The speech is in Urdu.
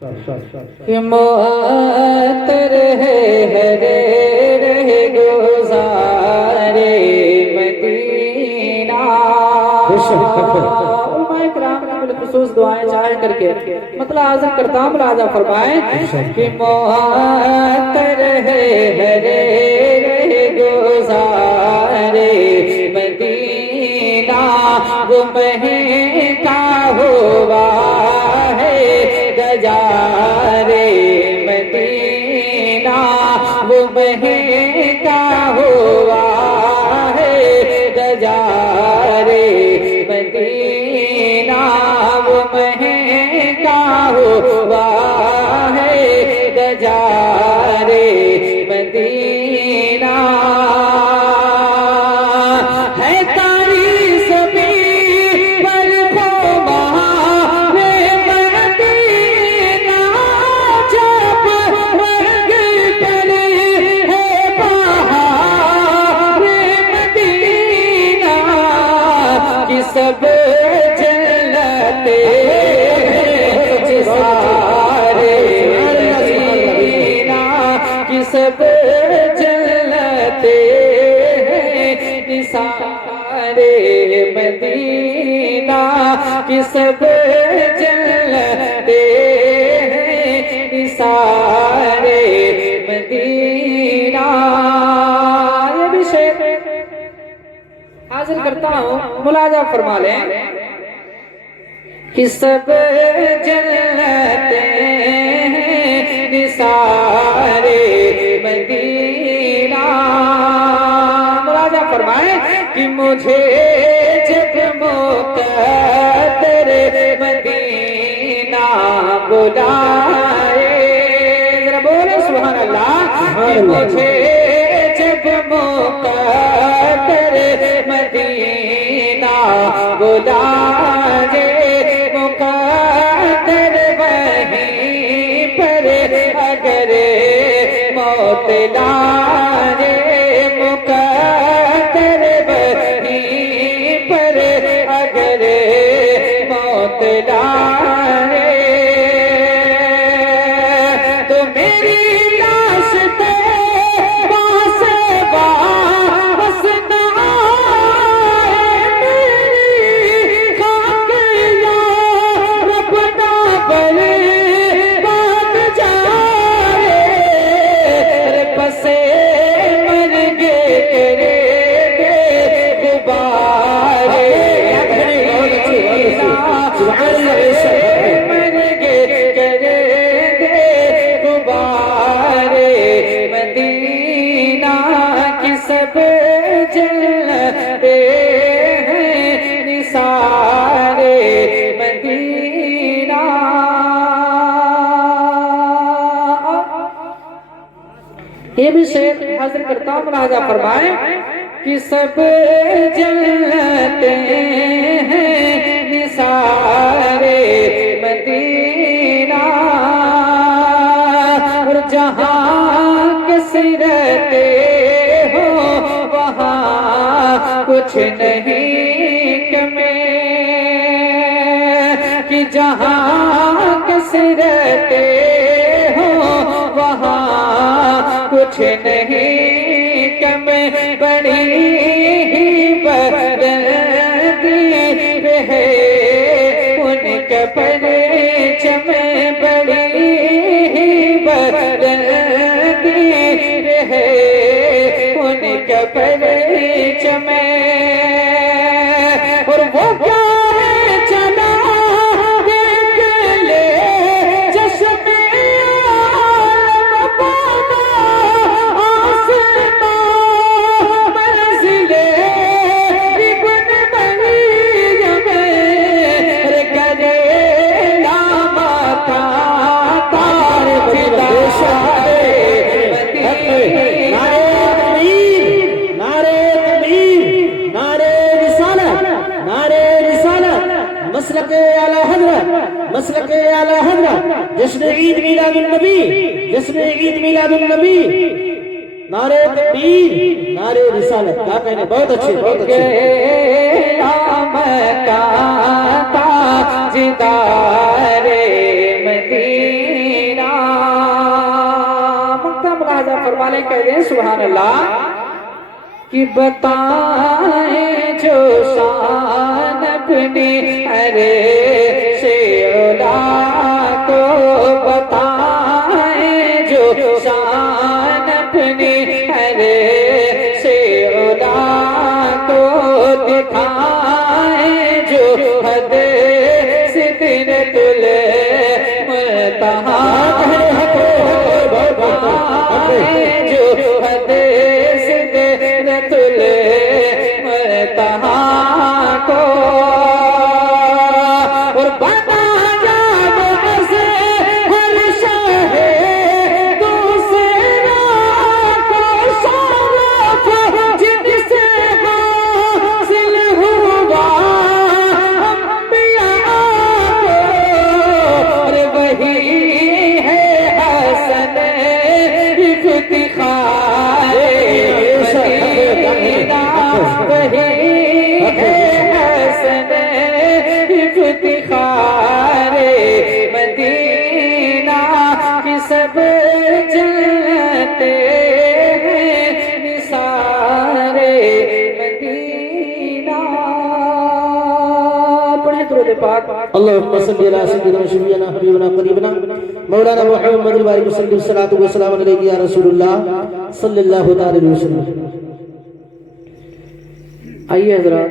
کہ معطر ہے ہرے رہ گزارے مدینہ۔ علماء کرام نے بالخصوص دعائیں چاہ کر کے مطلب حاضر کرتا ہوں، ملاحظہ فرمائیں کہ معطر ہے ہرے رہ گزارے مدینہ، وہ مہکا ہوا ہے گجارے مدینہ، وہ مہکا ہوا ہے گجارے مدینہ، وہ مہکا ہوا ہے گجارے مدینہ۔ ہے تاری زمین پر خمارے مدینہ، جب رنگ پڑے ہے بہار مدینہ، کہ سب جلتے ہیں سارے مدینہ، کہ سب جلتے ہیں سارے مدینہ، کہ سب جلتے ہیں سارے مدینہ۔ یہ بھی شعر حاضر کرتا ہوں، ملاحظہ فرما لیں کہ سب جلتے ہیں سارے مدینہ۔ ملاحظہ فرمائیں کہ مجھے جب مقدر مدینہ بلائے، ذرا بولے سبحان اللہ، کہ مجھے جب مقدر مدینہ بلائے، مقدر وہیں پر اگر موت لائے، مقدر وہیں پر اگر موت لائے، تو میری لاش پہ باس واپس نہ آئے، میری خاک یا رب نہ برباد جائے، پسے مرگے کرے گے غبارے مدینہ، پسے مرگے کرے گے غبارے مدینہ، کہ سب جلتے ہیں نثارے مدینہ۔ یہ بھی شعر حاضر کرتا ہوں، ملاحظہ فرمائیں کہ سب جلتے ہیں نثارے مدینہ، اور جہاں کثرتے ہو وہاں کچھ نہیں کمی، کہ جہاں کثرتے ہو وہاں کچھ نہیں کم، بڑی ہی بلندی رہے ان کا پرچم، بڑی ہی بلندی رہے ان کا پرچم، اور وہ کیا چلا دیکھ لے چشم عالم بالا، آسمان منزلے ابن مریم، کرے لامکاں تار فدا مدینہ۔ مسلک اعلی حضرت، مسلک اعلی حضرت، جشن عید میلاد النبی، جشن عید میلاد النبی، نعرہ تکبیر، نعرہ رسالت۔ کیا کہنے، بہت اچھے، بہت اچھے۔ تاجدار مدینہ ملاحظہ فرما لیں، کہہ دیں سبحان اللہ کہ بتائیں جو شان اپنی ارے سے اولا کو، بتائیں جو شان اپنی ارے سے اولا کو، دکھائیں جو حد سدرۃ المنتہا کو، بتائیں جو حد سدرۃ المنتہا کو، اور بتا جب سے ہر شاہ دوسرا کو شرف جن سے حاصل ہوا انبیاء کو، اور وہی ہے حسن افتخار مدینہ، وہی ہے حسن افتخار مدینہ، کہ سب جلتے ہیں نثار مدینہ۔ پڑھیں درود پاک۔ اللهم صل على سيدنا شفيعنا حبيبنا قريبنا مولانا محمد البارك وسلم والصلاة والسلام عليك يا رسول الله صلى الله عليه وسلم۔ آئیے حضرات